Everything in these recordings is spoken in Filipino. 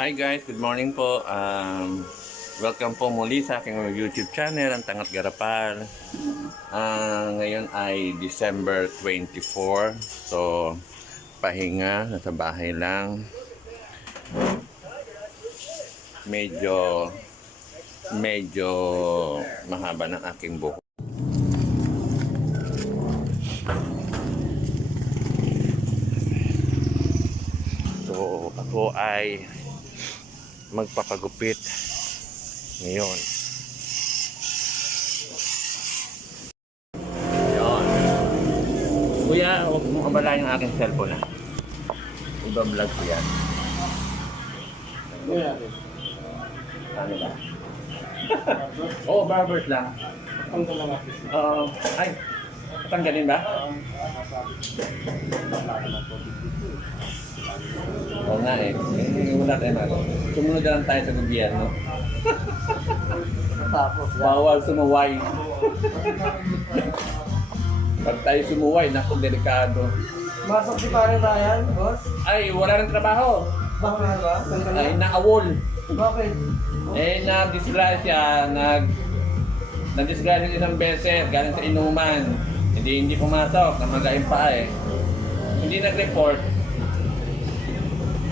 Hi guys, good morning po. Welcome po muli sa aking YouTube channel, ang Tangat Garapal. Ngayon ay December 24. So, pahinga, nasa bahay lang. Medyo mahaba ng aking buhok. So, ako ay magpapagupit ngayon. Yun. Kuya, huwag mong abala yung aking cellphone na. Iba-vlog ko yan. Kuya, Ano ba? Oo, barbers lang. ang dalawa. Ay, tanggalin ba? Oo nga eh. Wala tayo magawa. Sumunod na lang tayo sa gobyerno. Tapos, Bawal sumuway. Pag tayo sumuway, naku, delikado. masok si Pare Ryan, boss. Ay, wala nang trabaho. Bakit ba? Ay, naawol. Bakit? Na-disgrasya, na-disgrasya isang beses, galing sa inuman. Hindi pumasok, namagain pa eh. Hindi nag-report.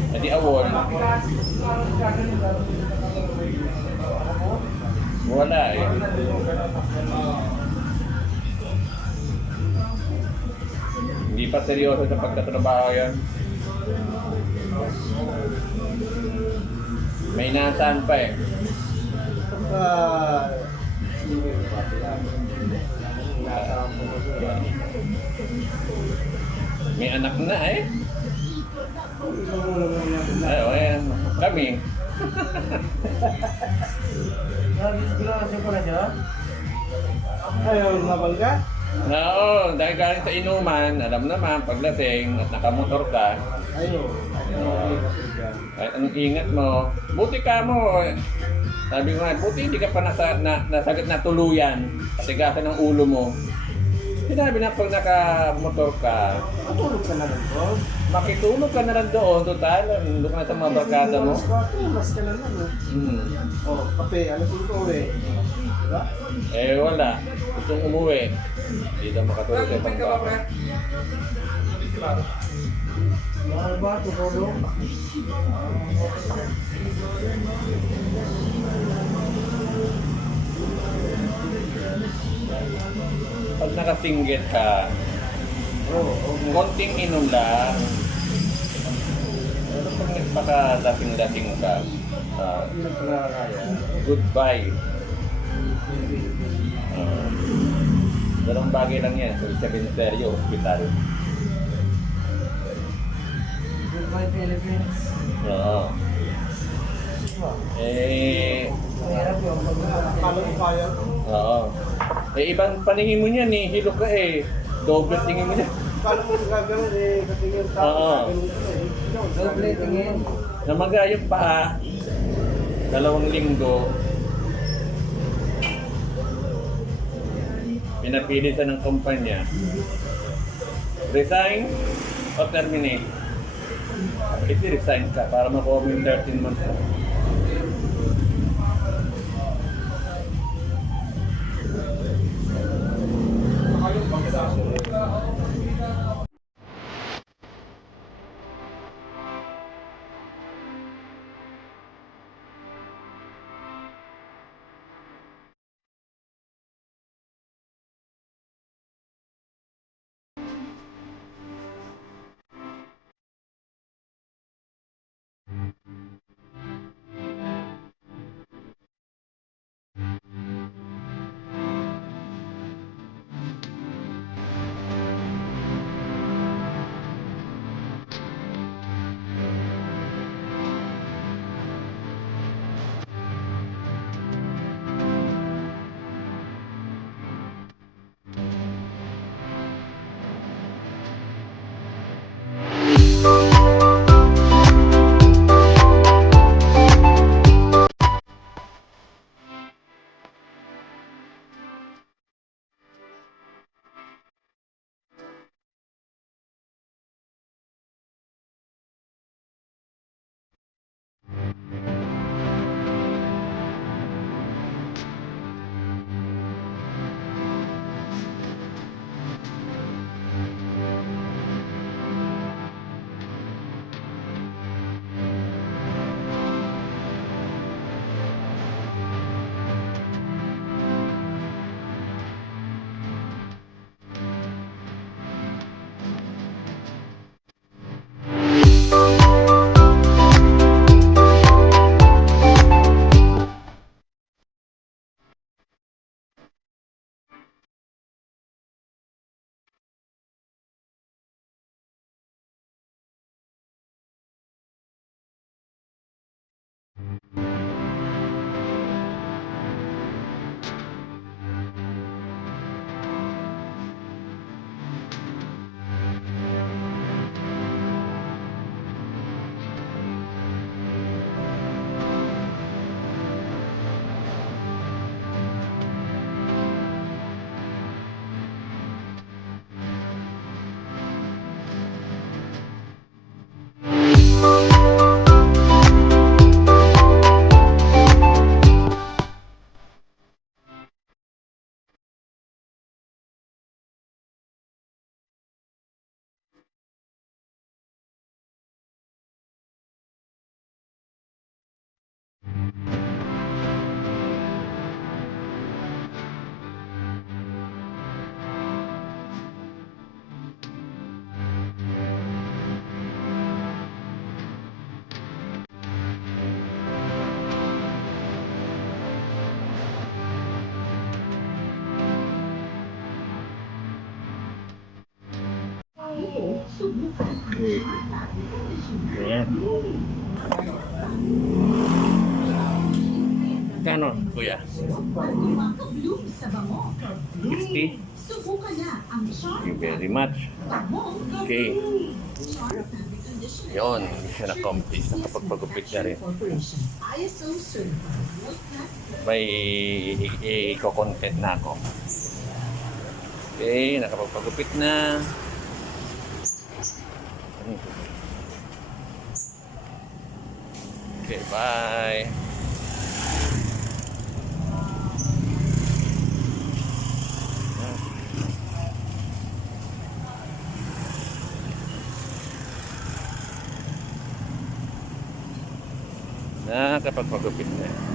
Hindi awol. Wala eh. Hindi pa seryoso sa pagtatrabaho yan. May nasaan pa eh. May anak na eh. Ay, ayan. Kami. Nag-disgrasya ko na siya? Ayaw, lumabang ka? Oo, dahil galing sa inuman, alam naman, paglasing at nakamotor ka, Ayaw. kahit anong ingat mo, buti ka mo. Sabi ko nga, buti hindi ka pa nasagat na tuluyan, katigasan ng ulo mo. Sinabi na pag nakamotor ka, Matulog ka na rin, boss. makitulog ka na lang doon, total, nandun ka na sa mga barkada mo. Mas ka na lang, Hmm. Oh, kape, ano po ito Diba? Eh wala, gustong umuwi. Hindi daw makatulog sa ibang baka. Mahal ba? Tutulong? Pag nakasinggit ka, konting inom lang. Pero pag nagpaka-dating-dating ka, Hindi na pala kaya. goodbye. Dalawang bagay lang yan, sa cemetery, hospital. Goodbye, Philippines. Oo. Eh, Mahirap yung pag-akala mo kaya. oo. Eh, ibang paningin mo niyan eh, hilo ka eh. Double tingin mo niyan. Kala mo gagawin katingin Oo. Doble tingin. Namaga yung paa, 2 linggo. Pinapilitan ng kumpanya. Resign o terminate? Ito resign ka para makuha mo yung 13 months mo. Ayan. Kano, kuya? 60? Subukan na ang Thank you Sharp very much. Bango Okay. Sharp Fabric Conditioner. Yun, hindi siya na-complete. Nakapagpagupit na rin. Corporation. ISO certified. World class. May i-content na ako. Okay, nakapagpagupit na. Okay, bye. Nakapagpagupit na.